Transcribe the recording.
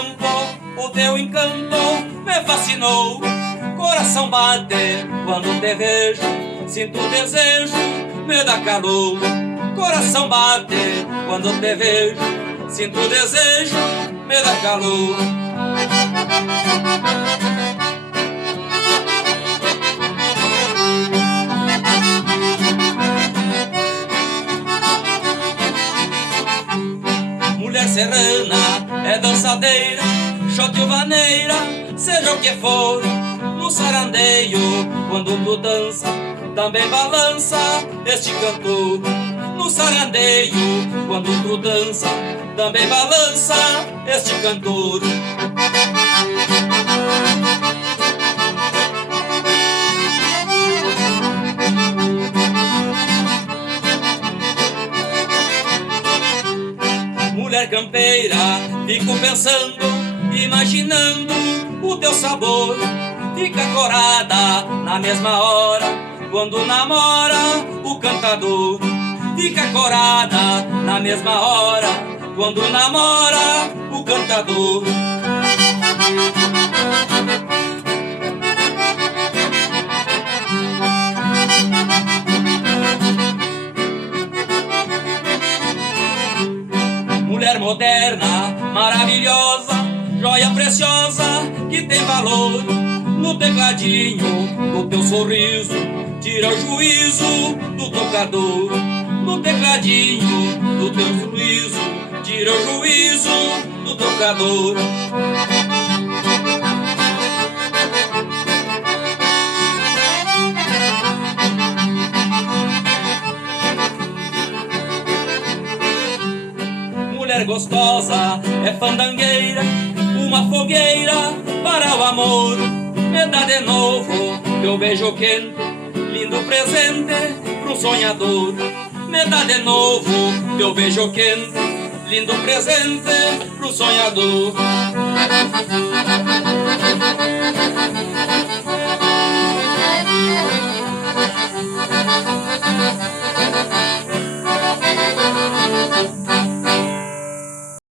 campo, o teu encanto me fascinou. Coração bate quando te vejo, sinto desejo, me dá calor. Coração bate quando te vejo, sinto desejo, me dá calor. Mulher serrana, é dançadeira, xote ou vaneira, seja o que for. No sarandeio, quando tu dança, também balança este cantor. No sarandeio, quando tu dança, também balança este cantor. Mulher campeira, fico pensando, imaginando o teu sabor. Fica corada na mesma hora, quando namora o cantador. Fica corada na mesma hora, quando namora o cantador. Mulher moderna, maravilhosa, joia preciosa que tem valor. No tecladinho do teu sorriso, tira o juízo do tocador. No tecladinho do teu sorriso, tira o juízo do tocador. Mulher gostosa, é fandangueira, uma fogueira para o amor. Me dá de novo teu beijo quente, lindo presente pro sonhador. Me dá de novo teu beijo quente, lindo presente pro sonhador.